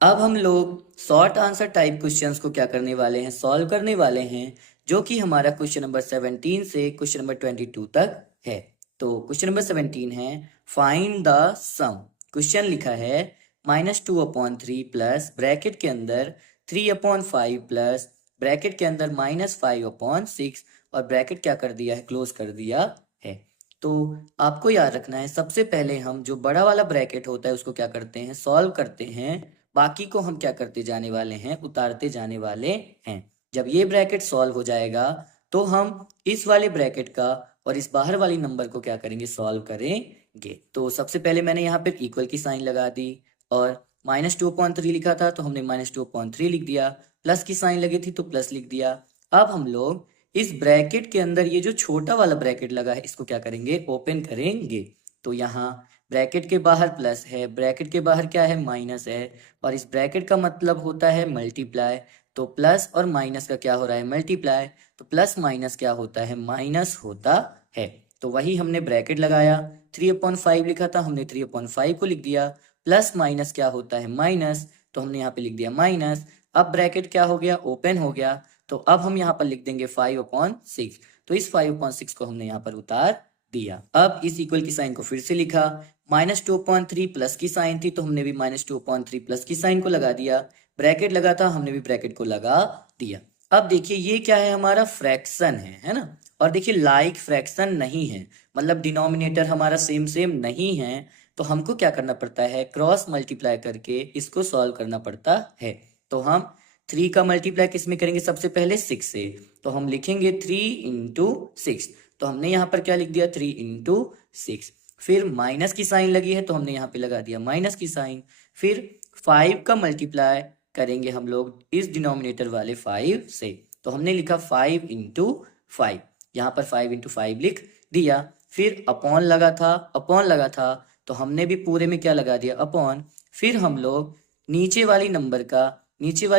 अब हम लोग शॉर्ट आंसर टाइप क्वेश्चंस को क्या करने वाले हैं, सॉल्व करने वाले हैं, जो कि हमारा क्वेश्चन नंबर 17 से क्वेश्चन नंबर 22 तक है। तो क्वेश्चन नंबर 17 है फाइंड द सम। क्वेश्चन लिखा है -2/3 प्लस ब्रैकेट के अंदर 3/5 प्लस ब्रैकेट के अंदर -5/6 और ब्रैकेट क्या कर दिया है, क्लोज कर दिया है। तो आपको याद रखना है, सबसे पहले हम जो बड़ा वाला ब्रैकेट होता है उसको क्या करते हैं, सॉल्व करते हैं। बाकी को हम क्या करते जाने वाले हैं, उतारते जाने वाले हैं। जब ये ब्रैकेट सॉल्व हो जाएगा तो हम इस वाले ब्रैकेट का और इस बाहर वाली नंबर को क्या करेंगे, सॉल्व करेंगे। तो सबसे पहले मैंने यहाँ पर इक्वल की साइन लगा दी और -2/3 लिखा था तो हमने -2/3 लिख दिया, प्लस की साइन लगी थी तो प्लस लिख दिया। अब हम लोग इस ब्रैकेट के अंदर ये जो छोटा वाला ब्रैकेट लगा है इसको क्या करेंगे, ओपन करेंगे। तो यहाँ ब्रैकेट के बाहर प्लस है, ब्रैकेट के बाहर क्या है, माइनस है, और इस ब्रैकेट का मतलब होता है मल्टीप्लाई। तो प्लस और माइनस का क्या हो रहा है, मल्टीप्लाई। तो प्लस माइनस क्या होता है, माइनस होता है। तो वही हमने ब्रैकेट लगाया, 3/5 लिखा था हमने 3/5 को लिख दिया। प्लस माइनस क्या होता है, माइनस, तो हमने यहाँ पे लिख दिया माइनस। अब ब्रैकेट क्या हो गया, ओपन हो गया। तो अब हम यहाँ पर लिख देंगे 5/6। तो इस 5/6 को हमने यहाँ पर उतार दिया। अब इस इक्वल की साइन को फिर से लिखा, -2/3 प्लस की साइन थी तो हमने भी -2/3 प्लस की साइन को लगा दिया। ब्रैकेट लगा था, हमने भी ब्रैकेट को लगा दिया। अब देखिए ये क्या है, हमारा फ्रैक्शन है ना। और देखिए लाइक फ्रैक्शन नहीं है, मतलब डिनोमिनेटर हमारा सेम सेम नहीं है। तो हमको क्या करना पड़ता है, क्रॉस मल्टीप्लाई करके इसको सॉल्व करना पड़ता है। तो हम 3 का मल्टीप्लाई किस में करेंगे, सबसे पहले 6 से। तो हम लिखेंगे 3 × 6। तो हमने यहाँ पर क्या लिख दिया, 3 × 6। फिर माइनस की साइन लगी है तो हमने यहाँ पे लगा दिया माइनस की साइन। फिर 5 का मल्टीप्लाई करेंगे हम लोग इस डिनोमिनेटर वाले 5 से। तो हमने लिखा 5 × 5, यहाँ पर 5 × 5 लिख दिया। फिर अपॉन लगा था तो हमने भी पूरे में क्या लगा दिया, अपॉन। फिर हम लोग नीचे वाली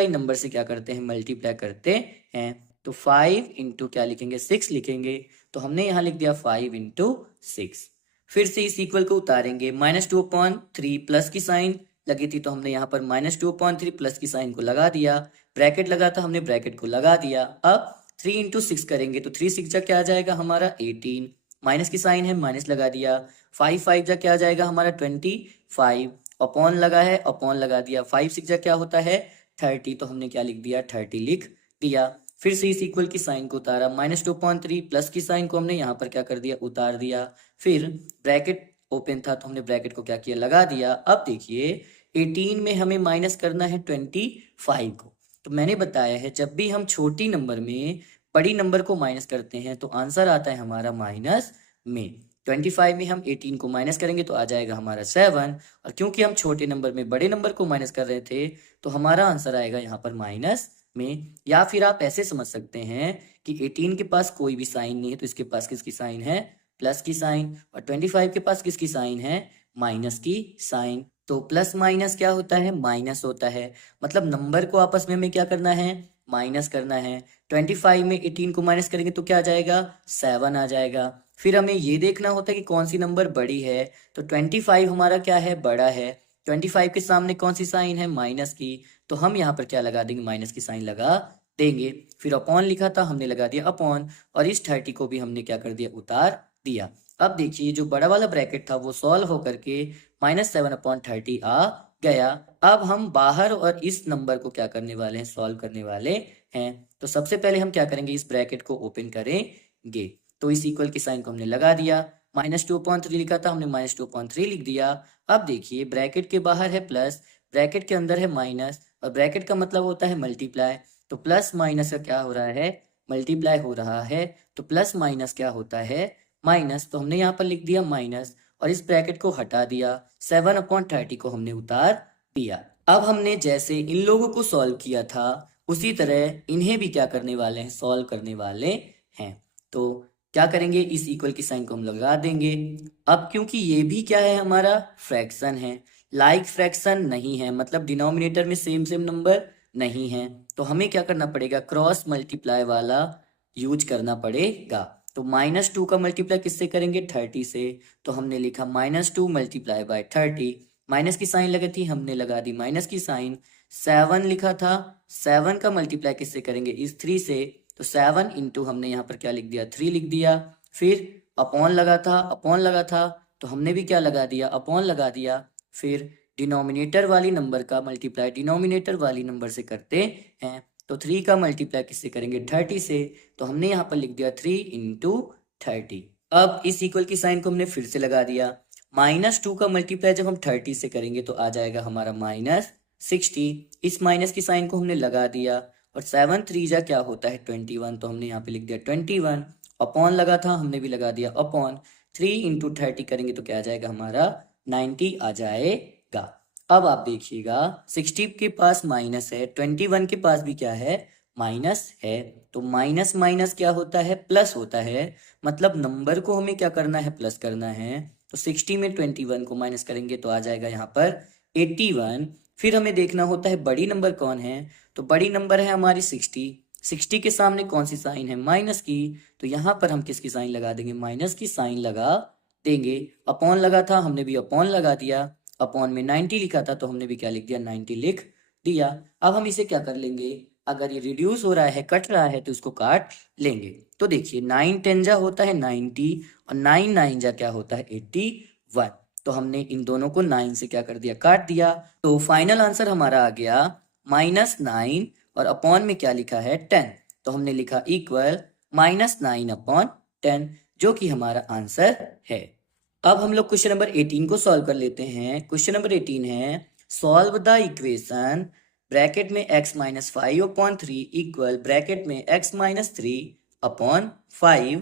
नंबर से क्या करते हैं, मल्टीप्लाई करते हैं। तो 5 × क्या लिखेंगे, 6 लिखेंगे। तो हमने यहाँ लिख दिया 5 × 6। फिर से इस इक्वल को उतारेंगे, -2/3 प्लस की साइन लगी थी तो हमने यहाँ पर -2/3 प्लस की साइन को लगा दिया। ब्रैकेट लगा था, हमने ब्रैकेट को लगा दिया। अब 3 × 6 करेंगे तो 3 6 जा क्या आ जाएगा हमारा 18, माइनस की साइन है माइनस लगा दिया। 5 5 जा क्या आ जाएगा हमारा 25, अपॉन लगा है अपॉन लगा दिया। 5 6 जा क्या होता है 30, तो हमने क्या लिख दिया 30 लिख दिया। फिर से इस इक्वल की साइन को उतारा, -2/3 प्लस की साइन को हमने यहाँ पर क्या कर दिया, उतार दिया। फिर ब्रैकेट ओपन था तो हमने ब्रैकेट को क्या किया, लगा दिया। अब देखिए 18 में हमें माइनस करना है 25 को। तो मैंने बताया है जब भी हम छोटी नंबर में बड़ी नंबर को माइनस करते हैं तो आंसर आता है हमारा माइनस में। 25 में हम 18 को माइनस करेंगे तो आ जाएगा हमारा 7। और क्योंकि हम छोटे नंबर में बड़े नंबर को माइनस कर रहे थे तो हमारा आंसर आएगा यहाँ पर माइनस में। या फिर आप ऐसे समझ सकते हैं कि 18 के पास कोई भी साइन नहीं है तो इसके पास किसकी साइन है, प्लस की साइन। और 25 के पास किसकी साइन है, माइनस की साइन। तो प्लस माइनस क्या होता है, माइनस होता है। मतलब नंबर को आपस में हमें क्या करना है, माइनस करना है। 25 में 18 को माइनस करेंगे तो क्या आ जाएगा, 7 आ जाएगा। फिर हमें ये देखना होता है कि कौन सी नंबर बड़ी है। तो 25 हमारा क्या है, बड़ा है। 25 के सामने कौन सी साइन है, माइनस की। तो हम यहाँ पर क्या लगा देंगे, माइनस की साइन लगा देंगे। फिर अपॉन लिखा था हमने लगा दिया अपॉन, और इस 30 को भी हमने क्या कर दिया, उतार दिया। अब देखिए जो बड़ा वाला ब्रैकेट था वो सॉल्व होकर के -7/30 आ गया। अब हम बाहर और इस नंबर को क्या करने वाले हैं, सॉल्व करने वाले हैं। तो सबसे पहले हम क्या करेंगे, इस ब्रैकेट को ओपन करेंगे। तो इस इक्वल की साइन को हमने लगा दिया, -2/3 लिखा था हमने -2/3 लिख दिया। अब देखिए ब्रैकेट के बाहर है प्लस, ब्रैकेट के अंदर है माइनस, और ब्रैकेट का मतलब होता है मल्टीप्लाई। तो प्लस माइनस का क्या हो रहा है, मल्टीप्लाई हो रहा है। तो प्लस माइनस क्या होता है, माइनस। तो हमने यहाँ पर लिख दिया माइनस, और इस ब्रैकेट को हटा दिया। 7/30 को हमने उतार दिया। अब हमने जैसे इन लोगों को सॉल्व किया था उसी तरह इन्हें भी क्या करने वाले हैं, सॉल्व करने वाले हैं। तो क्या करेंगे, इस इक्वल की साइन को हम लगा देंगे। अब क्योंकि ये भी क्या है, हमारा फ्रैक्शन है, लाइक फ्रैक्शन नहीं है, मतलब डिनोमिनेटर में सेम सेम नंबर नहीं है, तो हमें क्या करना पड़ेगा, क्रॉस मल्टीप्लाई वाला यूज करना पड़ेगा। तो -2 का मल्टीप्लाई किससे करेंगे, 30 से। तो हमने लिखा -2 × 30, माइनस की साइन लगी थी, हमने लगा दी माइनस की साइन। 7 लिखा था, 7 का मल्टीप्लाई किससे करेंगे, इस 3 से, तो 7 इंटू हमने यहाँ पर क्या लिख दिया, 3 लिख दिया। फिर अपॉन लगा था, तो हमने भी क्या लगा दिया, अपॉन लगा दिया। फिर डिनोमिनेटर वाली नंबर का मल्टीप्लाई डिनोमिनेटर वाली नंबर से करते हैं, तो 3 का मल्टीप्लाई किससे करेंगे, 30 से, तो हमने यहाँ पर लिख दिया 3 इंटू 30। अब इस इक्वल की साइन को हमने फिर से लगा दिया। -2 का मल्टीप्लाई जब हम 30 से करेंगे तो आ जाएगा हमारा -60। इस माइनस की साइन को हमने लगा दिया, और 7 3 जा क्या होता है 21, तो हमने यहाँ पे लिख दिया 21। अपॉन लगा था, हमने भी लगा दिया अपॉन। 3 इंटू 30 करेंगे तो क्या आ जाएगा हमारा 90 आ जाएगा। अब आप देखिएगा 60 के पास माइनस है, 21 के पास भी क्या है, माइनस है, तो माइनस माइनस क्या होता है, प्लस होता है। मतलब नंबर को हमें क्या करना है, प्लस करना है। तो 60 में 21 को माइनस करेंगे तो आ जाएगा यहाँ पर 81। फिर हमें देखना होता है बड़ी नंबर कौन है, तो बड़ी नंबर है हमारी 60। 60 के सामने कौन सी साइन है, माइनस की, तो यहाँ पर हम किसकी साइन लगा देंगे, माइनस की साइन लगा देंगे। अपॉन लगा था, हमने भी अपॉन लगा दिया। अपॉन में 90 लिखा था, तो हमने भी क्या लिख दिया, 90 लिख दिया। अब हम इसे क्या कर लेंगे, अगर ये रिड्यूस हो रहा है, कट रहा है, तो इसको काट लेंगे। तो देखिए 9 10 जा होता है 90, और 9 9 जा क्या होता है 81। तो हमने इन दोनों को 9 से क्या कर दिया, काट दिया। तो फाइनल आंसर हमारा आ गया -9, और अपॉन में क्या लिखा है 10, तो हमने लिखा इक्वल -9 अपॉन 10, जो कि हमारा आंसर है। अब हम लोग क्वेश्चन नंबर 18 को सॉल्व कर लेते हैं। क्वेश्चन नंबर 18 है, सॉल्व द इक्वेशन ब्रैकेट में x minus 5 upon 3 equal bracket में x minus 3 upon 5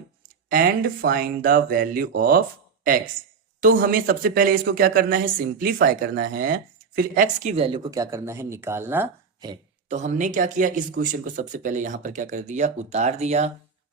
and find the value of x। तो हमें सबसे पहले इसको क्या करना है, सिंप्लीफाई करना है, फिर x की वैल्यू को क्या करना है, निकालना है। तो हमने क्या किया, इस क्वेश्चन को सबसे पहले यहाँ पर क्या कर दिया, उतार दिया।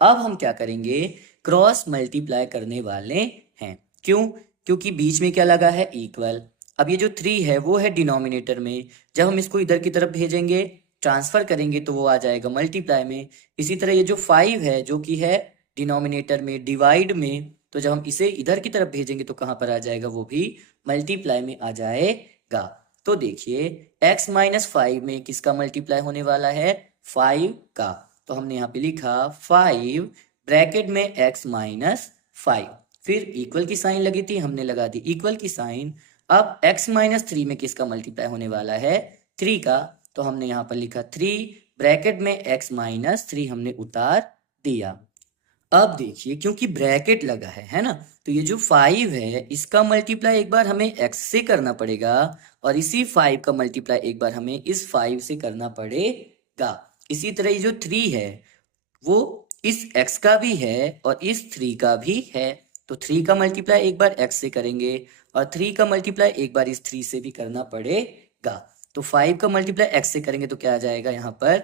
अब हम क्या करेंगे, क्रॉस मल्टीप्लाई करने वाले हैं। क्यों, क्योंकि बीच में क्या लगा है, इक्वल। अब ये जो 3 है वो है डिनोमिनेटर में, जब हम इसको इधर की तरफ भेजेंगे, ट्रांसफर करेंगे, तो वो आ जाएगा मल्टीप्लाई में। इसी तरह ये जो 5 है जो कि है डिनोमिनेटर में, डिवाइड में, तो जब हम इसे इधर की तरफ भेजेंगे तो कहां पर आ जाएगा, वो भी मल्टीप्लाई में आ जाएगा। तो देखिए x माइनस 5 में किसका मल्टीप्लाई होने वाला है, 5 का, तो हमने यहाँ पे लिखा 5 ब्रैकेट में x माइनस 5, फिर इक्वल की साइन लगी थी, हमने लगा दी इक्वल की साइन। अब x माइनस 3 में किसका मल्टीप्लाई होने वाला है, 3 का, तो हमने यहाँ पर लिखा 3 ब्रैकेट में x माइनस 3 हमने उतार दिया। अब देखिए क्योंकि ब्रैकेट लगा है ना, तो ये जो 5 है इसका मल्टीप्लाई एक बार हमें x से करना पड़ेगा, और इसी 5 का मल्टीप्लाई एक बार हमें इस 5 से करना पड़ेगा। इसी तरह ये जो 3 है वो इस x का भी है और इस 3 का भी है, तो 3 का मल्टीप्लाई एक बार x से करेंगे, और 3 का मल्टीप्लाई एक बार इस 3 से भी करना पड़ेगा। तो 5 का मल्टीप्लाई x से करेंगे तो क्या आ जाएगा, यहाँ पर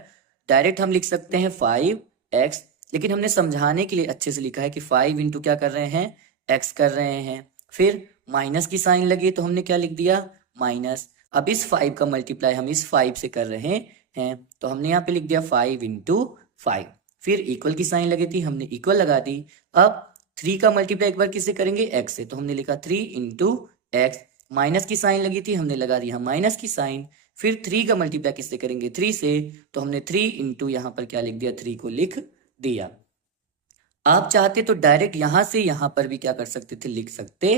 डायरेक्ट हम लिख सकते हैं 5x, लेकिन हमने समझाने के लिए अच्छे से लिखा है कि 5 इंटू क्या कर रहे हैं, x कर रहे हैं। फिर माइनस की साइन लगी तो हमने क्या लिख दिया, माइनस। अब इस 5 का मल्टीप्लाई हम इस 5 से कर रहे हैं, तो हमने यहाँ पे लिख दिया 5 इंटू 5। फिर इक्वल की साइन लगी थी, हमने इक्वल लगा दी। अब 3 का मल्टीप्लाई एक बार किससे करेंगे, x से, तो हमने लिखा 3 इंटू x। माइनस की साइन लगी थी, हमने लगा दी माइनस की साइन। फिर 3 का मल्टीप्लाई किससे करेंगे, 3 से, तो हमने 3 इंटू यहाँ पर क्या लिख दिया, 3 को लिख दिया। आप चाहते तो डायरेक्ट यहां से यहां पर भी क्या कर सकते थे, लिख सकते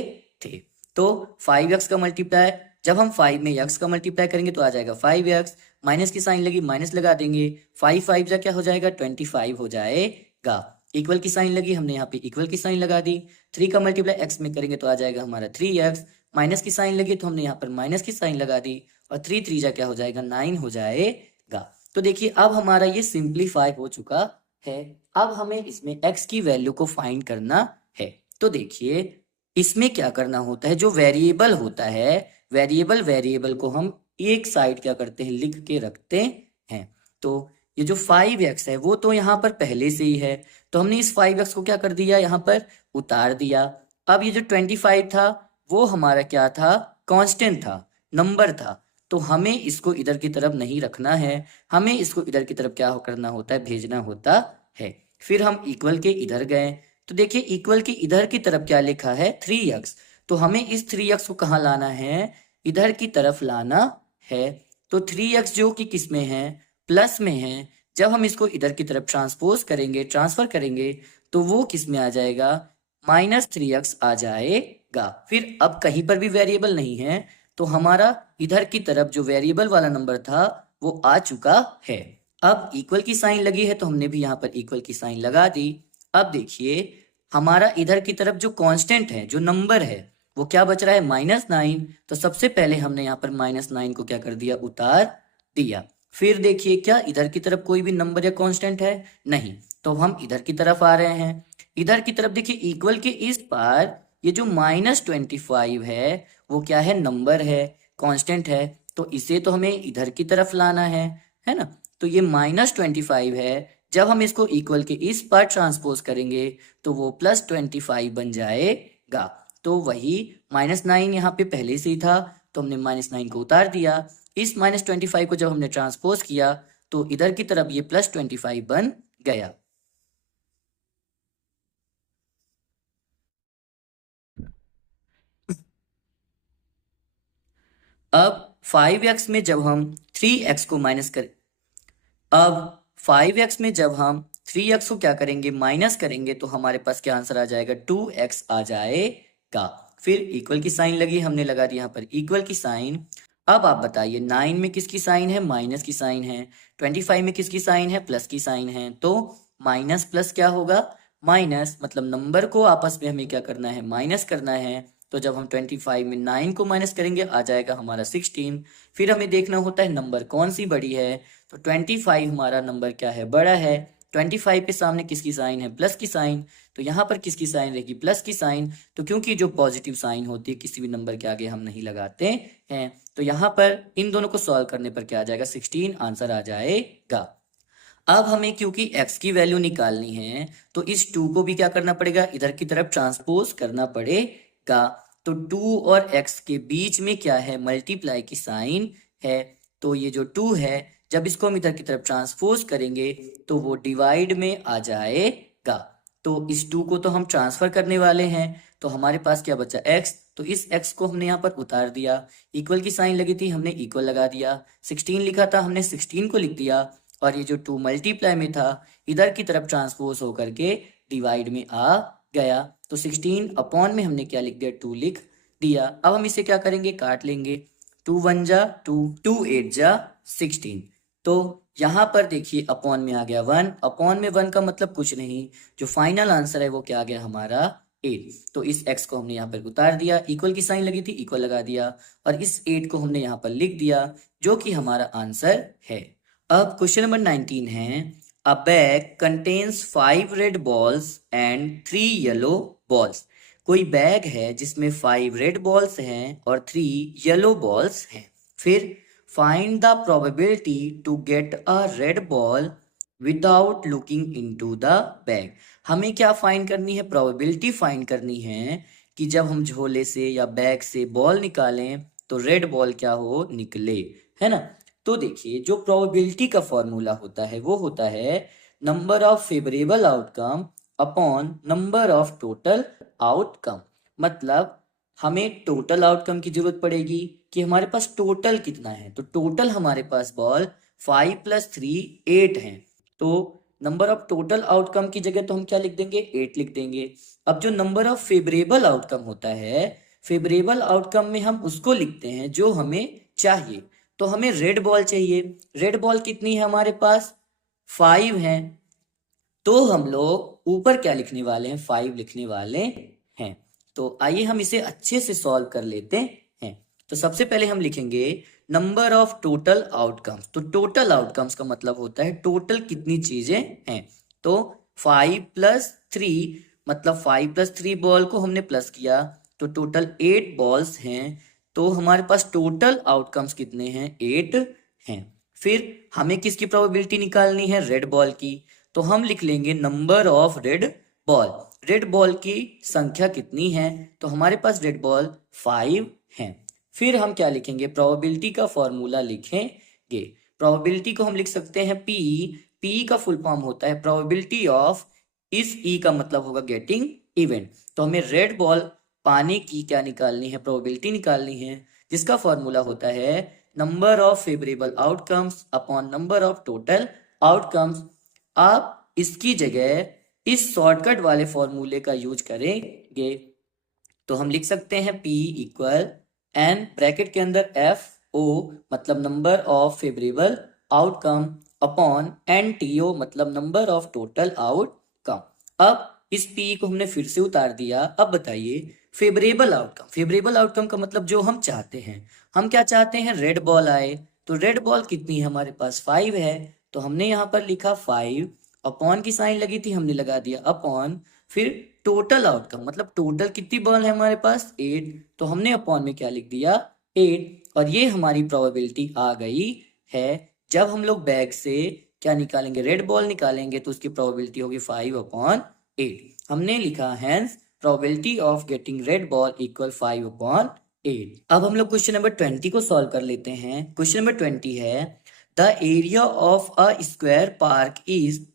थे। तो 5x का मल्टीप्लाई, जब हम 5 में x का मल्टीप्लाई करेंगे तो आ जाएगा 5x, माइनस की साइन लगी माइनस लगा देंगे, 5 5 जा क्या हो जाएगा 25 हो जाएगा। इक्वल की साइन लगी, हमने यहाँ पे इक्वल की साइन लगा दी। 3 का मल्टीप्लाई x में करेंगे तो आ जाएगा हमारा 3x, माइनस की साइन लगी तो हमने यहाँ पर माइनस की साइन लगा दी, और 3 3 जा क्या हो जाएगा 9 हो जाएगा। तो देखिए अब हमारा ये सिंप्लीफाई हो चुका है। अब हमें इसमें x की वैल्यू को फाइंड करना है। तो देखिए इसमें क्या करना होता है, जो वेरिएबल होता है, वेरिएबल को हम एक साइड क्या करते हैं, लिख के रखते हैं। तो ये जो 5x है वो तो यहाँ पर पहले से ही है, तो हमने इस 5x को क्या कर दिया, यहाँ पर उतार दिया। अब ये जो 25 था वो हमारा क्या था, कांस्टेंट था, नंबर था, तो हमें इसको इधर की तरफ नहीं रखना है, हमें इसको इधर की तरफ क्या करना होता है, भेजना होता है। फिर हम इक्वल के इधर गए, तो देखिए इक्वल के इधर की तरफ क्या लिखा है, 3x, तो हमें इस 3x को कहाँ लाना है, इधर की तरफ लाना है। तो 3x जो कि किस में है, प्लस में है, जब हम इसको इधर की तरफ ट्रांसफर करेंगे तो वो किस में आ जाएगा, -3x आ जाएगा। फिर अब कहीं पर भी वेरिएबल नहीं है, तो हमारा इधर की तरफ जो वेरिएबल वाला नंबर था वो आ चुका है। अब इक्वल की साइन लगी है तो हमने भी यहाँ पर इक्वल की साइन लगा दी। अब देखिए हमारा इधर की तरफ जो कांस्टेंट है, जो नंबर है, वो क्या बच रहा है, -9। तो सबसे पहले हमने यहाँ पर -9 को क्या कर दिया, उतार दिया। फिर देखिए क्या इधर की तरफ कोई भी नंबर या कांस्टेंट है, नहीं, तो हम इधर की तरफ आ रहे हैं। इधर की तरफ देखिए इक्वल के इस पार ये जो -25 है वो क्या है, नंबर है, कांस्टेंट है, तो इसे तो हमें इधर की तरफ लाना है ना। तो ये -25 है, जब हम इसको इक्वल के इस पार ट्रांसपोज करेंगे तो वो +25 बन जाएगा। तो वही -9 यहाँ पे पहले से ही था, तो हमने -9 को उतार दिया। इस -25 को जब हमने ट्रांसपोज किया तो इधर की तरफ ये +25 बन गया। अब 5x में जब हम 3x को माइनस कर अब 5x में जब हम 3x को क्या करेंगे, माइनस करेंगे, तो हमारे पास क्या आंसर आ जाएगा, 2x आ जाएगा। फिर इक्वल की साइन लगी, हमने लगा दी यहाँ पर इक्वल की साइन। अब आप बताइए 9 में किसकी साइन है, माइनस की साइन है। 25 में किसकी साइन है, प्लस की साइन है। तो माइनस प्लस क्या होगा, माइनस, मतलब नंबर को आपस में हमें क्या करना है, माइनस करना है। तो जब हम 25 में 9 को माइनस करेंगे आ जाएगा हमारा 16। फिर हमें देखना होता है नंबर कौन सी बड़ी है, तो 25 हमारा नंबर क्या है, बड़ा है। 25 के सामने किसकी साइन है, प्लस की साइन, तो यहाँ पर किसकी साइन रहेगी, प्लस की साइन। तो क्योंकि जो पॉजिटिव साइन होती है किसी भी नंबर के आगे हम नहीं लगाते हैं, तो यहाँ पर इन दोनों को सॉल्व करने पर क्या आ जाएगा, 16 आंसर आ जाएगा। अब हमें क्योंकि x की वैल्यू निकालनी है तो इस 2 को भी क्या करना पड़ेगा, इधर की तरफ ट्रांसपोज करना पड़ेगा। तो 2 और x के बीच में क्या है, मल्टीप्लाई की साइन है। तो ये जो 2 है, जब इसको हम इधर की तरफ ट्रांसपोज करेंगे तो वो डिवाइड में आ जाएगा। तो इस 2 को तो हम ट्रांसफर करने वाले हैं, तो हमारे पास क्या बचा, x। तो इस x को हमने यहाँ पर उतार दिया। इक्वल की साइन लगी थी, हमने इक्वल लगा दिया। 16 लिखा था, हमने 16 को लिख दिया। और ये जो 2 मल्टीप्लाई में था, इधर की तरफ ट्रांसपोज होकर के डिवाइड में आ गया। तो 16 अपॉन में हमने क्या लिख दिया, 2 लिख दिया। अब हम इसे क्या करेंगे, काट लेंगे। 2 1 जा 2, 2 8 जा 16। तो यहाँ पर देखिए अपॉन में आ गया 1। अपॉन में 1 का मतलब कुछ नहीं, जो फाइनल आंसर है वो क्या आ गया हमारा, 8। तो इस x को हमने यहाँ पर उतार दिया, इक्वल की साइन लगी थी, इक्वल लगा दिया, और इस 8 को हमने यहाँ पर लिख दिया, जो कि हमारा आंसर है। अब क्वेश्चन नंबर 19 है, अ bag contains 5 red balls and 3 yellow balls. कोई बैग है जिसमें 5 रेड बॉल्स हैं और 3 येलो बॉल्स हैं। फिर find the probability to get a red ball without looking into the bag. हमें क्या फाइंड करनी है, प्रोबेबिलिटी फाइंड करनी है कि जब हम झोले से या बैग से बॉल निकालें तो रेड बॉल क्या हो, निकले, है ना। तो देखिए जो प्रोबेबिलिटी का फॉर्मूला होता है वो होता है number of favourable outcome upon number of total outcome. मतलब हमें टोटल आउटकम की जरूरत पड़ेगी कि हमारे पास टोटल कितना है। तो टोटल हमारे पास बॉल 5 + 3 8 हैं। तो नंबर ऑफ टोटल आउटकम की जगह तो हम क्या लिख देंगे, 8 लिख देंगे। अब जो नंबर ऑफ फेवरेबल आउटकम होता है, फेवरेबल आउटकम में हम उसको लिखते हैं जो हमें चाहिए। तो हमें रेड बॉल चाहिए। रेड बॉल कितनी है हमारे पास, 5 है। तो हम लोग ऊपर क्या लिखने वाले हैं, 5 लिखने वाले हैं। तो आइए हम इसे अच्छे से सॉल्व कर लेते हैं। तो सबसे पहले हम लिखेंगे नंबर ऑफ टोटल आउटकम्स। तो टोटल आउटकम्स का मतलब होता है टोटल कितनी चीजें हैं। तो 5 + 3 मतलब 5 + 3 बॉल को हमने प्लस किया तो टोटल 8 बॉल्स हैं। तो हमारे पास टोटल आउटकम्स कितने हैं, 8 हैं। फिर हमें किसकी प्रोबेबिलिटी निकालनी है, रेड बॉल की। तो हम लिख लेंगे number of red ball. Red ball की संख्या कितनी है, तो हमारे पास रेड बॉल 5 हैं। फिर हम क्या लिखेंगे, प्रोबेबिलिटी का फॉर्मूला लिखेंगे। प्रोबेबिलिटी को हम लिख सकते हैं पी। पी का फुल फॉर्म होता है प्रोबेबिलिटी ऑफ, इस ई का मतलब होगा गेटिंग इवेंट। तो हमें रेड बॉल पाने की क्या निकालनी है, प्रोबेबिलिटी निकालनी है, जिसका फॉर्मूला होता है number of favourable outcomes upon number of total outcomes. आप इसकी जगह इस शॉर्टकट वाले फॉर्मूले का यूज करेंगे तो हम लिख सकते हैं P इक्वल एन ब्रैकेट के अंदर FO मतलब number of favourable outcome upon NTO मतलब नंबर ऑफ टोटल आउटकम। अब इस P को हमने फिर से उतार दिया। अब बताइए फेवरेबल आउटकम, फेवरेबल आउटकम का मतलब जो हम चाहते हैं। हम क्या चाहते हैं, रेड बॉल आए। तो रेड बॉल कितनी है हमारे पास, 5 है। तो हमने यहाँ पर लिखा 5, अपॉन की साइन लगी थी हमने लगा दिया अपॉन, फिर टोटल आउटकम मतलब टोटल कितनी बॉल है हमारे पास 8, तो हमने अपॉन में क्या लिख दिया 8। और ये हमारी प्रोबेबिलिटी आ गई है। जब हम लोग बैग से क्या निकालेंगे, रेड बॉल निकालेंगे तो उसकी प्रोबेबिलिटी होगी 5/8। हमने लिखा hence probability of getting red ball equal 5/8। अब हम लोग क्वेश्चन नंबर 20 को सॉल्व कर लेते हैं। क्वेश्चन नंबर 20 है the area of a square park is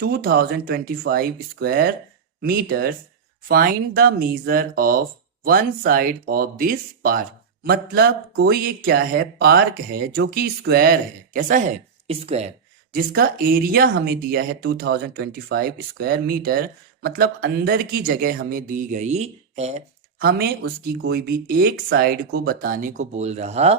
2025 square meters, find the measure of one side of this park। मतलब कोई एक क्या है, पार्क है जो कि स्क्वायर है। कैसा है, स्क्वायर, जिसका एरिया हमें दिया है 2025 स्क्वायर मीटर, मतलब अंदर की जगह हमें दी गई है। हमें उसकी कोई भी एक साइड को बताने को बोल रहा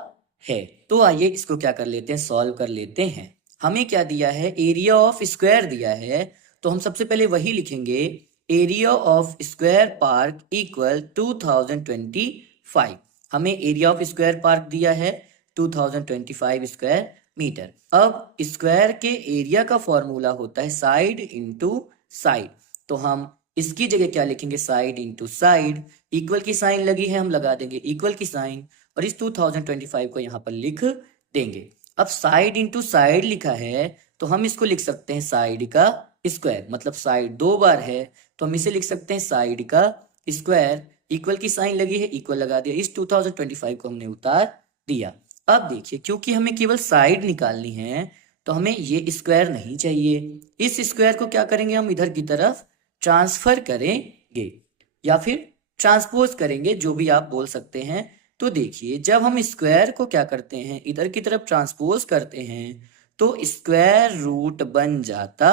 है। तो आइए इसको क्या कर लेते हैं, सॉल्व कर लेते हैं। हमें क्या दिया है, एरिया ऑफ स्क्वायर दिया है। तो हम सबसे पहले वही लिखेंगे, area of square park equal 2025। हमें एरिया ऑफ स्क्वायर पार्क दिया है 2025 स्क्वायर मीटर। अब स्क्वायर के एरिया का फॉर्मूला होता है साइड इंटू साइड। तो हम इसकी जगह क्या लिखेंगे, साइड इंटू साइड। इक्वल की साइन लगी है, हम लगा देंगे इक्वल की साइन और इस 2025 को यहाँ पर लिख देंगे। अब साइड इंटू साइड लिखा है तो हम इसको लिख सकते हैं साइड का स्क्वायर, मतलब साइड 2 बार है तो हम इसे लिख सकते हैं साइड का स्क्वायर। इक्वल की साइन लगी है, इक्वल लगा दिया, इस 2025 को हमने उतार दिया। अब देखिए क्योंकि हमें केवल साइड निकालनी है तो हमें ये स्क्वायर नहीं चाहिए। इस स्क्वायर को क्या करेंगे, हम इधर की तरफ ट्रांसफर करेंगे या फिर ट्रांसपोज करेंगे, जो भी आप बोल सकते हैं। तो देखिए जब हम स्क्वायर को क्या करते हैं, इधर की तरफ ट्रांसपोज करते हैं तो स्क्वायर रूट बन जाता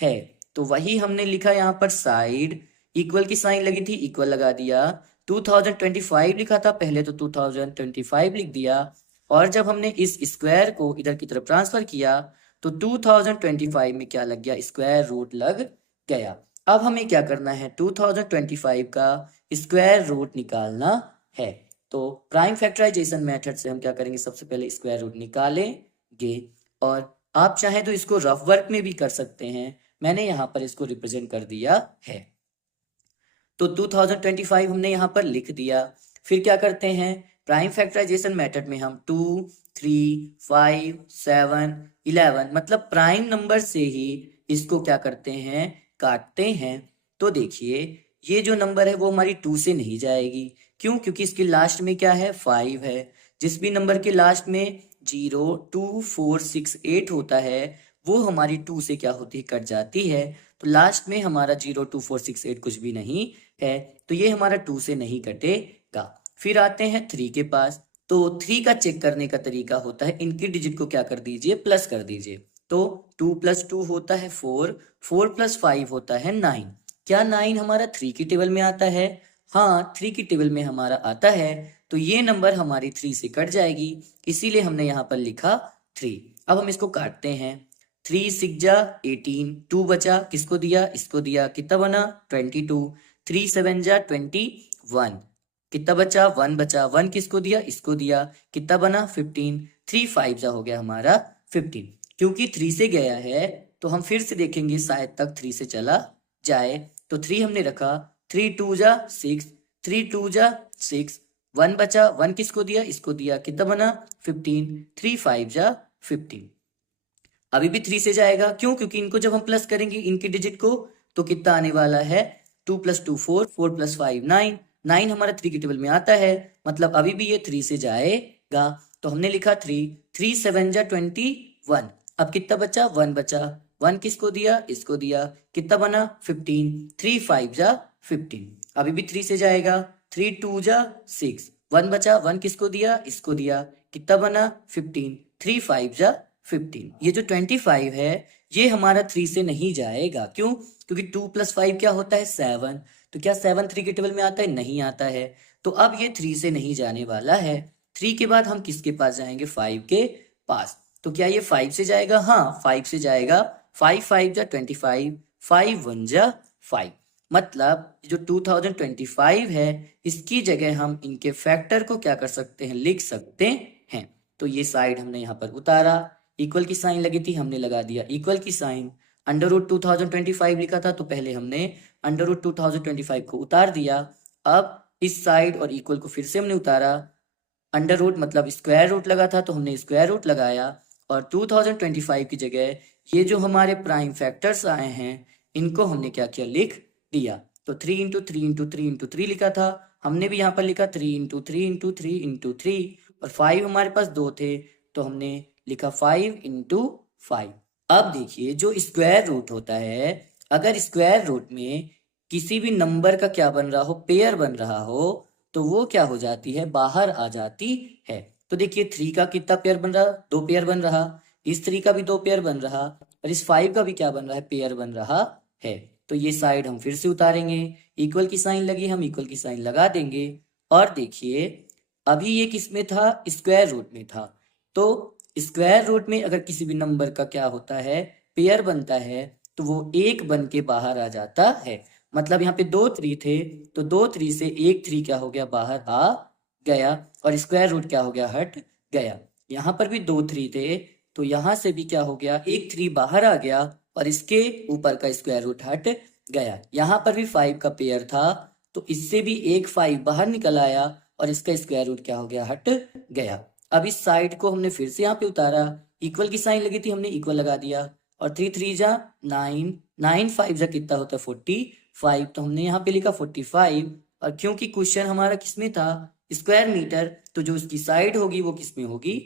है। तो वही हमने लिखा यहाँ पर साइड, इक्वल की साइन लगी थी, इक्वल लगा दिया। 2025 लिखा था पहले तो 2025 लिख दिया। और जब हमने इस स्क्वायर को इधर की तरफ ट्रांसफर किया तो 2025 में क्या लग गया, स्क्वायर रूट लग गया। अब हमें क्या करना है, 2025 का स्क्वायर रूट निकालना है। तो प्राइम फैक्टराइजेशन मेथड से हम क्या करेंगे, सबसे पहले स्क्वायर रूट निकालेंगे। और आप चाहे तो इसको रफ वर्क में भी कर सकते हैं, मैंने यहाँ पर इसको रिप्रेजेंट कर दिया है। तो 2025 हमने यहाँ पर लिख दिया। फिर क्या करते हैं, प्राइम फैक्टराइजेशन मेथड में हम 2, 3, 5, 7, 11 मतलब प्राइम नंबर से ही इसको क्या करते हैं, काटते हैं। तो देखिए ये जो नंबर है वो हमारी 2 से नहीं जाएगी। क्यों, क्योंकि इसके लास्ट में क्या है, 5 है। जिस भी नंबर के लास्ट में 0, 2, 4, 6, 8 होता है वो हमारी 2 से क्या होती है, कट जाती है। तो लास्ट में हमारा 0, 2, 4, 6, 8 कुछ भी नहीं है, तो ये हमारा 2 से नहीं कटेगा। फिर आते हैं 3 के पास। तो 3 का चेक करने का तरीका होता है, इनकी डिजिट को क्या कर दीजिए, प्लस कर दीजिए। तो 2 + 2 होता है 4, 4 + 5 होता है 9। क्या 9 हमारा 3 की टेबल में आता है? हाँ, 3 की टेबल में हमारा आता है। तो ये नंबर हमारी 3 से कट जाएगी, इसीलिए हमने यहाँ पर लिखा 3। अब हम इसको काटते हैं। 3 × 6 = 18, 2 बचा, किसको दिया, इसको दिया, कितना बना 22। 3 × 7 = 21, कितना बचा, 1 बचा, 1 किसको दिया, इसको दिया, कितना बना 15। 3 × 5 = हो गया हमारा 15। क्योंकि 3 से गया है तो हम फिर से देखेंगे शायद तक 3 से चला जाए। तो 3 हमने रखा, 3 × 2 = 6, 3 × 2 = 6, 1 बचा, 1 किसको दिया, इसको दिया, कितना बना 15। 3 × 5 = 15। अभी भी 3 से जाएगा, क्यों, क्योंकि इनको जब हम प्लस करेंगे इनकी डिजिट को तो कितना आने वाला है, 2 + 2 4, 4 + 5 9, 9 हमारा 3 की टेबल में आता है, मतलब अभी भी ये 3 से जाएगा। तो हमने लिखा 3, 3 × 7 = 21। अब कितना बचा, 1 बचा, 1 किसको दिया, इसको दिया, कितना बना 15। 3 × 5 = 15। अभी भी 3 से जाएगा, 3 × 2 = 6, 1 बचा, 1 किसको दिया, इसको दिया, कितना बना 15, 3 5 जा 15। ये जो 25 है ये हमारा 3 से नहीं जाएगा, क्यों, क्योंकि 2 + 5 क्या होता है 7। तो क्या 7 3 के टेबल में आता है, नहीं आता है। तो अब ये 3 से नहीं जाने वाला है। 3 के बाद हम किसके पास जाएंगे, 5 के पास। तो क्या ये 5 से जाएगा, हाँ 5 से जाएगा। 5 5 जा 25, 5 1 जा 5। मतलब जो 2025 है इसकी जगह हम इनके फैक्टर को क्या कर सकते हैं, लिख सकते हैं। तो ये साइड हमने यहाँ पर उतारा, इक्वल की साइन लगी थी, हमने लगा दिया इक्वल की साइन। √2025 लिखा था तो पहले हमने √2025 को उतार दिया। अब इस साइड और इक्वल को फिर से हमने उतारा, अंडर रूट मतलब स्क्वायर रूट लगा था तो हमने स्क्वायर रूट लगाया, और 2025 की जगह ये जो हमारे प्राइम फैक्टर्स आए हैं इनको हमने क्या किया, लिख दिया। तो 3 इंटू 3 इंटू 3 इंटू 3 लिखा था, हमने भी यहाँ पर लिखा 3 इंटू 3 इंटू 3 इंटू 3, और 5 हमारे पास 2 थे तो हमने लिखा 5 इंटू 5। अब देखिए जो स्क्वायर रूट होता है, अगर स्क्वायर रूट में किसी भी नंबर का क्या बन रहा हो, पेयर बन रहा हो, तो वो क्या हो जाती है, बाहर आ जाती है। तो देखिए 3 का कितना पेयर बन रहा, 2 पेयर बन रहा, इस 3 का भी 2 पेयर बन रहा, और इस 5 का भी क्या बन रहा है, पेयर बन रहा है। तो ये साइड हम फिर से उतारेंगे, इक्वल की साइन लगी, हम इक्वल की साइन लगा देंगे। और देखिए अभी ये किस में था, स्क्वायर रूट में था। तो स्क्वायर रूट में अगर किसी भी नंबर का क्या होता है, पेयर बनता है, तो वो एक बन के बाहर आ जाता है। मतलब यहाँ पे 2 3 थे तो 2 3 से 1 3 क्या हो गया, बाहर आ गया, और स्क्वायर रूट क्या हो गया, हट गया। यहाँ पर भी 2 3 थे तो यहाँ से भी क्या हो गया, 1 3 बाहर आ गया, और इसके ऊपर का स्क्वायर रूट हट गया। यहाँ पर भी 5 का पेयर था तो इससे भी एक 5 बाहर निकल आया, और इसका स्क्वायर रूट क्या हो गया, हट गया। अब इस साइड को हमने फिर से यहाँ पे उतारा, इक्वल की साइन लगी थी, हमने इक्वल लगा दिया, और 3 3 जा 9, 9 5 जा कितना होता है 45, तो हमने यहाँ पे लिखा 45। और क्योंकि क्वेश्चन हमारा किसमें था, स्क्वायर मीटर, तो जो उसकी साइड होगी वो किसमें होगी,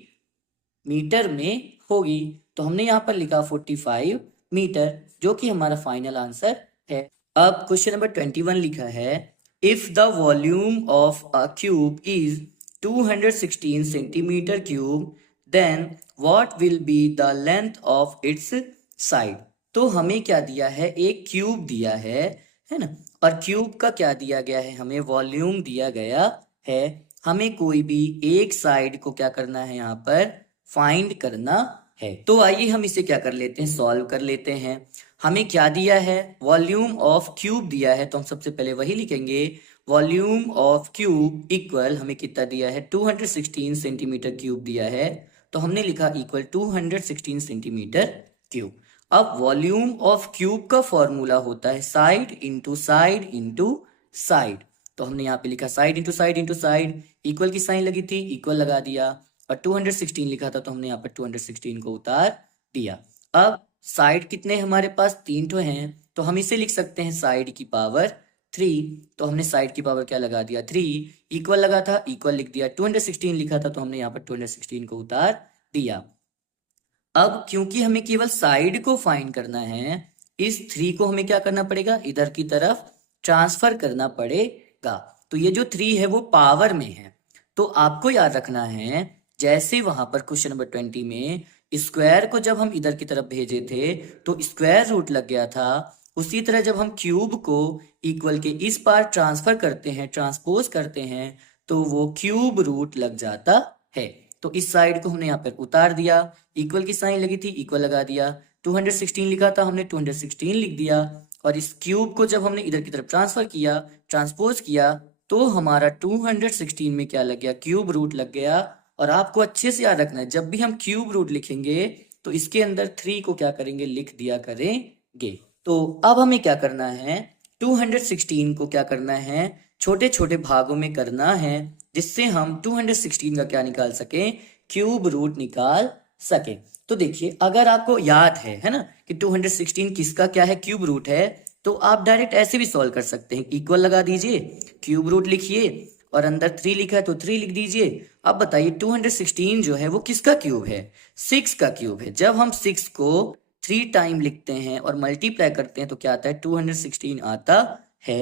मीटर में होगी। तो हमने यहाँ पर लिखा 45 मीटर, जो कि हमारा फाइनल आंसर है। अब क्वेश्चन नंबर 21 लिखा है, if the volume of a cube is 216 centimetre cube, then what will be the length of its side. तो हमें क्या दिया है, एक क्यूब दिया है ना, और क्यूब का क्या दिया गया है, हमें वॉल्यूम दिया गया है। हमें कोई भी एक साइड को क्या करना है, यहाँ पर फाइंड करना है। तो आइए हम इसे क्या कर लेते हैं, सॉल्व कर लेते हैं। हमें क्या दिया है, वॉल्यूम ऑफ क्यूब दिया है, तो हम सबसे पहले वही लिखेंगे, वॉल्यूम ऑफ क्यूब इक्वल, हमें कितना दिया है 216 सेंटीमीटर क्यूब दिया है, तो हमने लिखा इक्वल 216 सेंटीमीटर क्यूब। अब वॉल्यूम ऑफ क्यूब का फॉर्मूला होता है side into side into side. तो हमने यहाँ पे लिखा side into side into side, equal की साइन लगी थी, इक्वल लगा दिया, और 216 लिखा था तो हमने यहाँ पर 216 को उतार दिया। अब साइड कितने हमारे पास, 3 तो हैं, तो हम इसे लिख सकते हैं साइड की पावर 3। तो हमने साइड की पावर क्या लगा दिया 3, इक्वल लगा था, इक्वल लिख दिया, 216 लिखा था तो हमने यहाँ पर 216 को उतार दिया। अब क्योंकि हमें केवल साइड को फाइंड करना है, इस 3 को हमें क्या करना पड़ेगा, इधर की तरफ ट्रांसफर करना पड़ेगा। तो ये जो 3 है वो पावर में है, तो आपको याद रखना है, जैसे वहां पर क्वेश्चन नंबर 20 में स्क्वायर को जब हम इधर की तरफ भेजे थे तो स्क्वायर रूट लग गया था, उसी तरह जब हम क्यूब को इक्वल के इस पार ट्रांसफर करते हैं, ट्रांसपोज करते हैं, तो वो क्यूब रूट लग जाता है। तो इस साइड को हमने यहाँ पर उतार दिया, इक्वल की साइन लगी थी, इक्वल लगा दिया, 216 लिखा था, हमने 216 लिख दिया, और इस क्यूब को जब हमने इधर की तरफ ट्रांसफर किया, ट्रांसपोज किया, तो हमारा 216 में क्या लग गया, क्यूब रूट लग गया। और आपको अच्छे से याद रखना है, जब भी हम क्यूब रूट लिखेंगे तो इसके अंदर 3 को क्या करेंगे, लिख दिया करेंगे। तो अब हमें क्या करना है, 216 को क्या करना है, छोटे छोटे भागों में करना है, जिससे हम 216 का क्या निकाल सके, क्यूब रूट निकाल सके। तो देखिए अगर आपको याद है ना, कि 216 किसका क्या है, क्यूब रूट है, तो आप डायरेक्ट ऐसे भी सॉल्व कर सकते हैं, इक्वल लगा दीजिए, क्यूब रूट लिखिए, और अंदर 3 लिखा है तो 3 लिख दीजिए। अब बताइए 216 जो है वो किसका क्यूब है, 6 का क्यूब है। जब हम 6 को 3 टाइम लिखते हैं और मल्टीप्लाई करते हैं तो क्या आता है, 216 आता है।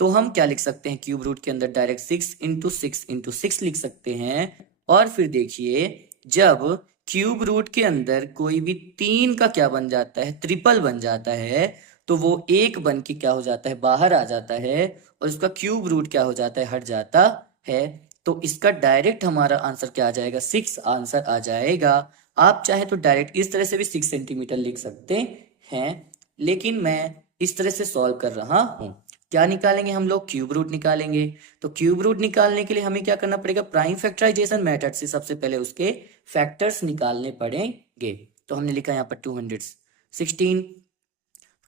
तो हम क्या लिख सकते हैं, क्यूब रूट के अंदर डायरेक्ट 6 × 6 × 6 लिख सकते हैं। और फिर देखिए, जब क्यूब रूट के अंदर कोई भी 3 का क्या बन जाता है, ट्रिपल बन जाता है, तो वो 1 बन के क्या हो जाता है, बाहर आ जाता है, और उसका क्यूब रूट क्या हो जाता है, हट जाता है। तो इसका डायरेक्ट हमारा आंसर क्या आ जाएगा, 6 आंसर आ जाएगा। आप चाहे तो डायरेक्ट इस तरह से भी 6 सेंटीमीटर लिख सकते हैं, लेकिन मैं इस तरह से सॉल्व कर रहा हूं। क्या निकालेंगे हम लोग, क्यूब रूट निकालेंगे। तो क्यूब रूट निकालने के लिए हमें क्या करना पड़ेगा, प्राइम फैक्टराइजेशन मेथड से सबसे पहले उसके फैक्टर्स निकालने पड़ेंगे। तो हमने लिखा यहाँ पर 216,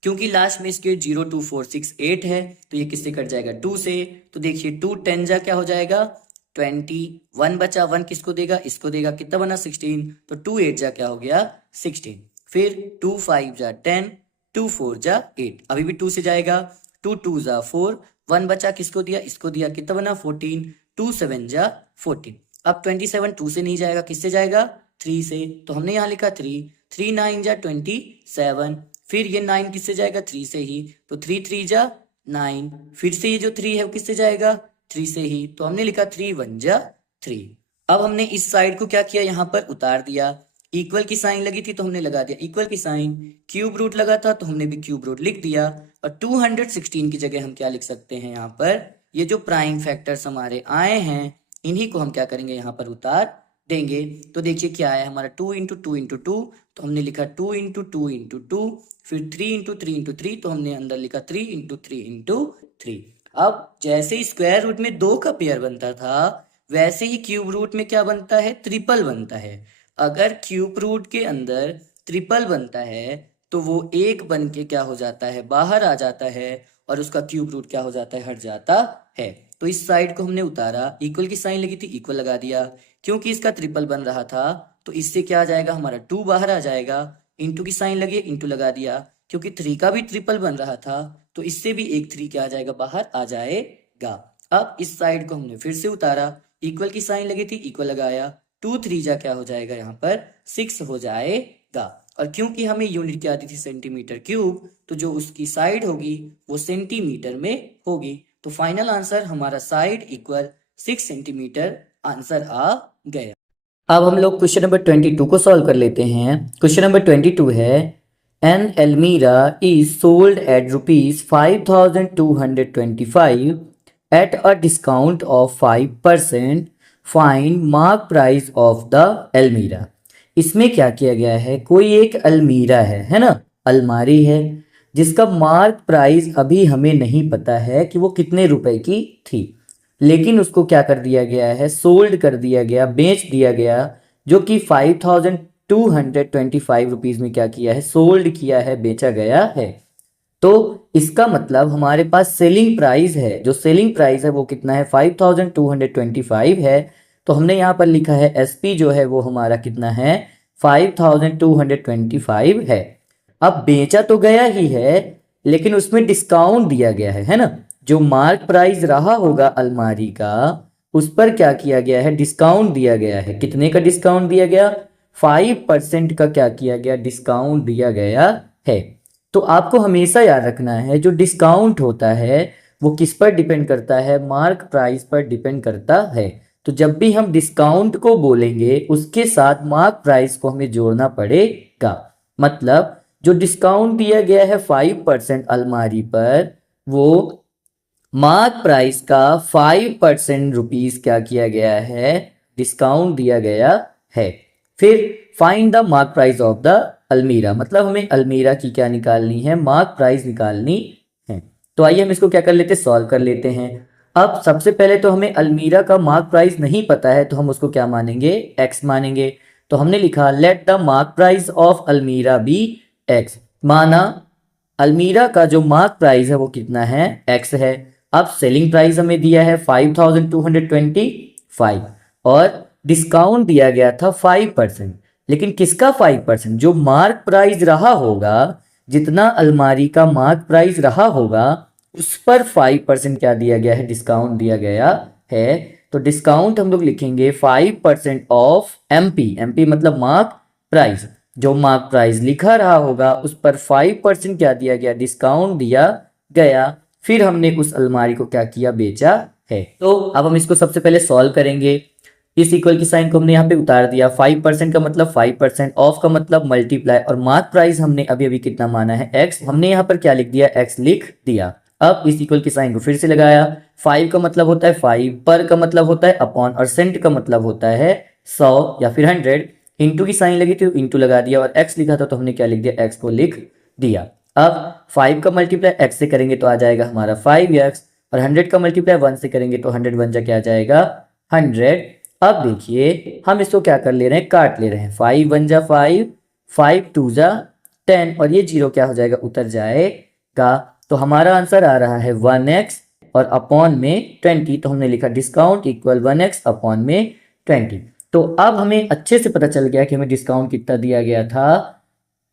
क्योंकि लास्ट में इसके 0 2 4 6 8 है, तो ये किससे कट जाएगा, 2 से। तो देखिए 2 10 जा क्या हो जाएगा, 20, 1 बचा, 1 किसको देगा, इसको देगा, कितना बना 16, तो 2 8 जा क्या हो गया 16। फिर 2 5 जा 10, 2 4 जा 8, अभी भी 2 से जाएगा, 2 2 जा 4, 1 बचा, किसको दिया, इसको दिया, कितना बना 14, 2 7 जा 14। अब 27 2 से नहीं जाएगा, किससे जाएगा, 3 से, तो हमने यहाँ लिखा 3, 3 9 जा 27। फिर ये 9 किससे जाएगा, 3 से ही, तो 3 3 जा 9। फिर से ये जो 3 है वो किससे जाएगा, 3 से ही, तो हमने लिखा 3 1 जा 3। अब हमने इस साइड को क्या किया, यहाँ पर उतार दिया। इक्वल की साइन लगी थी तो हमने लगा दिया इक्वल की साइन, क्यूब रूट लगा था तो हमने भी क्यूब रूट लिख दिया। और 216 की जगह हम क्या लिख सकते हैं, यहाँ पर ये जो प्राइम फैक्टर्स हमारे आए हैं, इन्हीं को हम क्या करेंगे, यहाँ पर उतार देंगे। तो देखिए क्या है हमारा, 2 × 2 × 2, तो हमने लिखा 2 × 2 × 2, फिर 3 × 3 × 3, तो हमने अंदर लिखा 3 × 3 × 3। अब जैसे ही स्क्वायर रूट में 2 का पेयर बनता था, वैसे ही क्यूब रूट में क्या बनता है, ट्रिपल बनता है। अगर क्यूब रूट के अंदर ट्रिपल बनता है तो वो 1 बन के क्या हो जाता है, बाहर आ जाता है, और उसका क्यूब रूट क्या हो जाता है, हट जाता है। तो इस साइड को हमने उतारा, इक्वल की साइन लगी थी, इक्वल लगा दिया, क्योंकि इसका ट्रिपल बन रहा था, तो इससे क्या आ जाएगा हमारा 2 बाहर आ जाएगा। इंटू की साइन लगी, इंटू लगा दिया, क्योंकि 3 का भी ट्रिपल बन रहा था, तो इससे भी एक 3 क्या आ जाएगा, बाहर आ जाएगा। अब इस साइड को हमने फिर से उतारा, इक्वल की साइन लगी थी, इक्वल लगाया, 2 3 जा क्या हो जाएगा, यहाँ पर 6 हो जाएगा। और क्योंकि हमें यूनिट क्या आती थी, सेंटीमीटर क्यूब, तो जो उसकी साइड होगी वो सेंटीमीटर में होगी। तो फाइनल आंसर हमारा साइड इक्वल 6 सेंटीमीटर आंसर आ गया। अब हम लोग क्वेश्चन नंबर 22 को सॉल्व कर लेते हैं। क्वेश्चन नंबर 22 है, an almirah is sold at ₹5225 at a discount of 5%, find mark price of the almirah. इसमें क्या किया गया है, कोई एक अलमीरा है ना, अलमारी है, जिसका मार्क प्राइस अभी हमें नहीं पता है कि वो कितने रुपए की थी, लेकिन उसको क्या कर दिया गया है, सोल्ड कर दिया गया, बेच दिया गया, जो कि 5225 रुपीज में क्या किया है, सोल्ड किया है, बेचा गया है। तो इसका मतलब हमारे पास सेलिंग प्राइस है, जो सेलिंग प्राइस है वो कितना है, 5225 है। तो हमने यहाँ पर लिखा है एसपी जो है वो हमारा कितना है, 5225 है। अब बेचा तो गया ही है, लेकिन उसमें डिस्काउंट दिया गया है ना, जो मार्क प्राइस रहा होगा अलमारी का, उस पर क्या किया गया है, डिस्काउंट दिया गया है। कितने का डिस्काउंट दिया गया, 5% का क्या किया गया, डिस्काउंट दिया गया है। तो आपको हमेशा याद रखना है, जो डिस्काउंट होता है वो किस पर डिपेंड करता है, मार्क प्राइस पर डिपेंड करता है। तो जब भी हम डिस्काउंट को बोलेंगे उसके साथ मार्क प्राइस को हमें जोड़ना पड़ेगा। मतलब जो डिस्काउंट दिया गया है 5% अलमारी पर, वो मार्क प्राइस का 5% रुपीज क्या किया गया है, डिस्काउंट दिया गया है। फिर find the mark price of the अलमीरा, मतलब हमें अलमीरा की क्या निकालनी है, मार्क प्राइस निकालनी है। तो आइए हम इसको क्या कर लेते हैं, सॉल्व कर लेते हैं। अब सबसे पहले तो हमें अलमीरा का मार्क प्राइस नहीं पता है, तो हम उसको क्या मानेंगे, एक्स मानेंगे। तो हमने लिखा let the mark price of अलमीरा बी एक्स, माना अलमीरा का जो मार्क प्राइस है वो कितना है, एक्स है। अब सेलिंग प्राइस हमें दिया है 5225 और डिस्काउंट दिया गया था 5%, लेकिन किसका 5%, जो मार्क प्राइस रहा होगा, जितना अलमारी का मार्क प्राइस रहा होगा उस पर 5% क्या दिया गया है, डिस्काउंट दिया गया है। तो डिस्काउंट हम लोग लिखेंगे 5% ऑफ एमपी, एमपी मतलब मार्क प्राइस, जो मार्क प्राइस लिखा रहा होगा उस पर 5% क्या दिया गया, डिस्काउंट दिया गया। फिर हमने उस अलमारी को क्या किया, बेचा है। तो अब हम इसको सबसे पहले सॉल्व करेंगे। इस इक्वल की साइन को हमने यहाँ पे उतार दिया। 5% का मतलब 5%, ऑफ का मतलब मल्टीप्लाई, और मार्क प्राइस हमने अभी अभी कितना माना है, x। हमने यहाँ पर क्या लिख दिया, x लिख दिया। अब इस इक्वल की साइन को फिर से लगाया। 5 का मतलब होता है 5, पर का मतलब होता है अपॉन, और सेंट का मतलब होता है 100 या फिर 100। इंटू की साइन लगी थी, इंटू लगा दिया, और x लिखा था तो हमने क्या लिख दिया, x को लिख दिया। अब 5 का मल्टीप्लाई x से करेंगे तो आ जाएगा हमारा 5x, और 100 का मल्टीप्लाई 1 से करेंगे तो 100 बन जा क्या आ जाएगा, 100। अब देखिए हम इसको क्या कर ले रहे हैं, काट ले रहे हैं। 5 1 जा 5, 5 2 जा 10, और ये जीरो क्या हो जाएगा, उतर जाएगा। तो हमारा आंसर आ रहा है 1x और अपॉन में 20। तो हमने लिखा डिस्काउंट इक्वल 1x अपॉन में 20। तो अब हमें अच्छे से पता चल गया कि हमें डिस्काउंट कितना दिया गया था,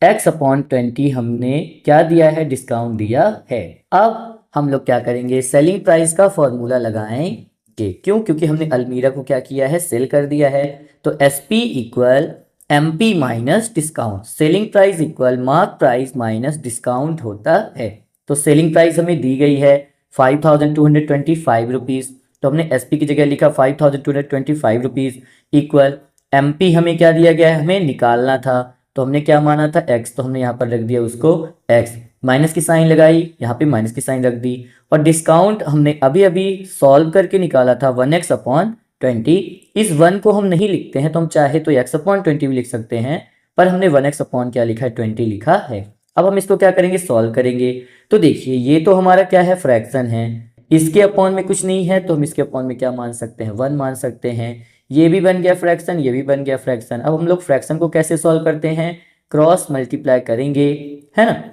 x अपॉन 20 हमने क्या दिया है, डिस्काउंट दिया है। अब हम लोग क्या करेंगे, सेलिंग प्राइस का फॉर्मूला लगाएंगे। क्यों, क्योंकि हमने अलमीरा को क्या किया है, सेल कर दिया है। तो SP equal MP minus discount, selling price equal mark price minus discount होता है। तो सेलिंग प्राइस हमें दी गई है 5225 रुपीज़, तो हमने SP की जगह लिखा 5225 रुपीज़ इक्वल MP हमें क्या दिया गया है, हमें निकालना था, तो हमने क्या माना था, x। तो हमने यहाँ पर रख दिया उसको x, माइनस की साइन लगाई, यहाँ पे माइनस की साइन रख दी। और डिस्काउंट हमने अभी अभी सॉल्व करके निकाला था 1x अपॉन 20। इस 1 को हम नहीं लिखते हैं, तो हम चाहे तो x अपॉन 20 भी लिख सकते हैं, पर हमने 1x अपॉन क्या लिखा है, 20 लिखा है। अब हम इसको क्या करेंगे, सॉल्व करेंगे। तो देखिए ये तो हमारा क्या है, फ्रैक्शन है, इसके अपॉन में कुछ नहीं है, तो हम इसके अपॉन में क्या मान सकते हैं, 1 मान सकते हैं। ये भी बन गया फ्रैक्शन, ये भी बन गया फ्रैक्शन। अब हम लोग फ्रैक्शन को कैसे सॉल्व करते हैं, क्रॉस मल्टीप्लाई करेंगे, है ना।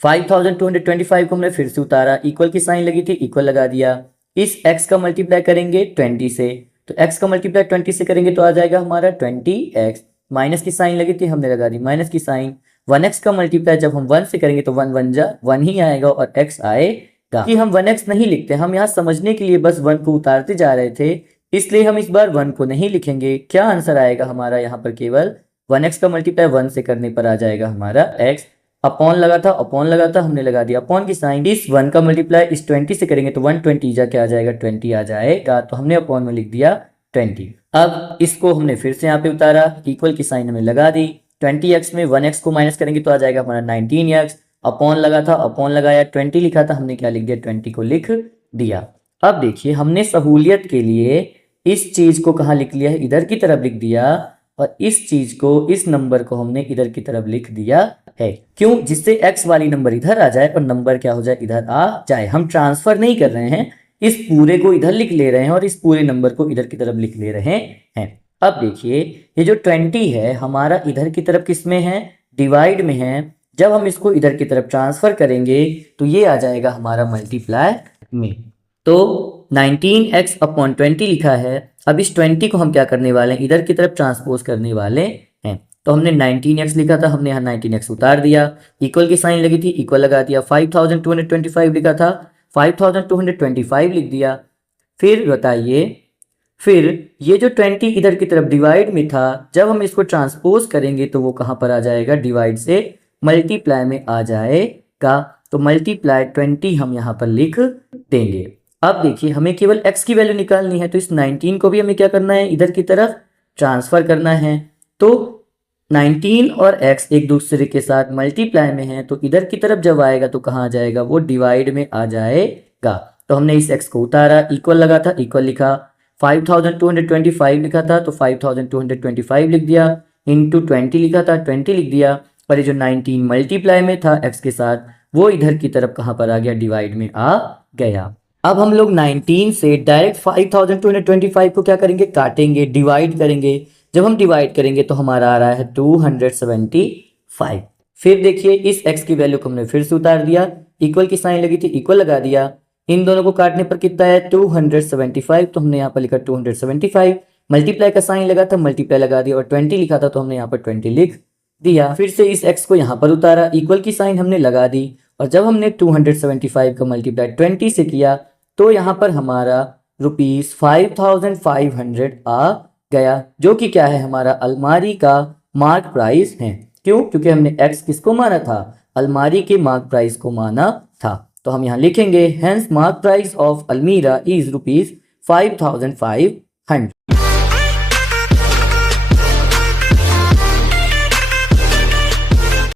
5225 को हमने फिर से उतारा, इक्वल की साइन लगी थी, इक्वल लगा दिया। इस x का मल्टीप्लाई करेंगे 20 से, तो x का मल्टीप्लाई 20 से करेंगे तो आ जाएगा हमारा 20x, माइनस की साइन लगी थी, हमने लगा दी माइनस की साइन। 1x का मल्टीप्लाई जब हम 1 से करेंगे तो 1 1 जा 1 ही आएगा, और x आएगा। कि हम 1x नहीं लिखते, हम यहाँ समझने के लिए बस 1 को उतारते जा रहे थे, इसलिए हम इस बार 1 को नहीं लिखेंगे। क्या आंसर आएगा हमारा, यहाँ पर केवल 1x का मल्टीप्लाई 1 से करने पर आ जाएगा हमारा x। अपॉन लगा था, अपॉन लगा था, हमने लगा दिया अपॉन की साइन। इस 1 का मल्टीप्लाई इस 20 से करेंगे तो 120 जा क्या आ जाएगा, 20 आ जाएगा, तो हमने अपॉन में लिख दिया 20। अब इसको हमने फिर से यहाँ पे उतारा, इक्वल की साइन हमने लगा दी। 20x में 1x को माइनस करेंगे तो आ जाएगा हमारा 19x। अपॉन लगा था, अपॉन लगाया, 20 लिखा था, हमने क्या लिख दिया, 20 को लिख दिया। अब देखिए हमने सहूलियत के लिए इस चीज को कहाँ लिख लिया है, इधर की तरफ लिख दिया, और इस चीज को, इस नंबर को हमने इधर की तरफ लिख दिया है। क्यों, जिससे x वाली नंबर इधर आ जाए और नंबर क्या हो जाए, इधर आ जाए। हम ट्रांसफर नहीं कर रहे हैं, इस पूरे को इधर लिख ले रहे हैं और इस पूरे नंबर को इधर की तरफ लिख ले रहे हैं। अब देखिए ये जो 20 है हमारा इधर की तरफ किस में है, डिवाइड में है। जब हम इसको इधर की तरफ ट्रांसफर करेंगे तो ये आ जाएगा हमारा मल्टीप्लाई में। तो 19x अपॉन 20 लिखा है। अब इस 20 को हम क्या करने वाले हैं, इधर की तरफ ट्रांसपोज करने वाले हैं। तो हमने 19x लिखा था, हमने यहाँ 19x उतार दिया, इक्वल की साइन लगी थी, इक्वल लगा दिया। 5225 लिखा था, 5225 लिख दिया। फिर बताइए, फिर ये जो 20 इधर की तरफ डिवाइड में था, जब हम इसको ट्रांसपोज करेंगे तो वो कहाँ पर आ जाएगा, डिवाइड से मल्टीप्लाई में आ जाएगा। तो मल्टीप्लाई 20 हम यहाँ पर लिख देंगे। अब देखिए हमें केवल x की वैल्यू निकालनी है, तो इस 19 को भी हमें क्या करना है, इधर की तरफ ट्रांसफर करना है। तो 19 और x एक दूसरे के साथ मल्टीप्लाई में है, तो इधर की तरफ जब आएगा तो कहाँ आ जाएगा, वो डिवाइड में आ जाएगा। तो हमने इस x को उतारा, इक्वल लगा था, इक्वल लिखा। 5225 लिखा था तो 5225 लिख दिया, इंटू 20 लिखा था, 20 लिख दिया। और ये जो 19 मल्टीप्लाई में था x के साथ, वो इधर की तरफ कहाँ पर आ गया, डिवाइड में आ गया। अब हम लोग 19 से डायरेक्ट 5225 को क्या करेंगे, काटेंगे, डिवाइड करेंगे। जब हम डिवाइड करेंगे तो हमारा आ रहा है 275। फिर देखिए इस x की वैल्यू को हमने फिर से उतार दिया, इक्वल की साइन लगी थी, इक्वल लगा दिया। इन दोनों को काटने पर कितना है, 275, तो हमने यहाँ पर लिखा 275। मल्टीप्लाई का साइन लगा था, मल्टीप्लाई लगा दिया, और 20 लिखा था तो हमने यहाँ पर 20 लिख दिया। फिर से इस x को यहाँ पर उतारा, इक्वल की साइन हमने लगा दी, और जब हमने 275 का मल्टीप्लाई 20 से किया तो यहाँ पर हमारा ₹5500 आ गया, जो कि क्या है, हमारा अलमारी का मार्क प्राइस है। क्यों, क्योंकि हमने x किसको माना था, अलमारी के मार्क प्राइस को माना था। तो हम यहाँ लिखेंगे, हेंस मार्क प्राइस ऑफ अलमीरा इज ₹5,500।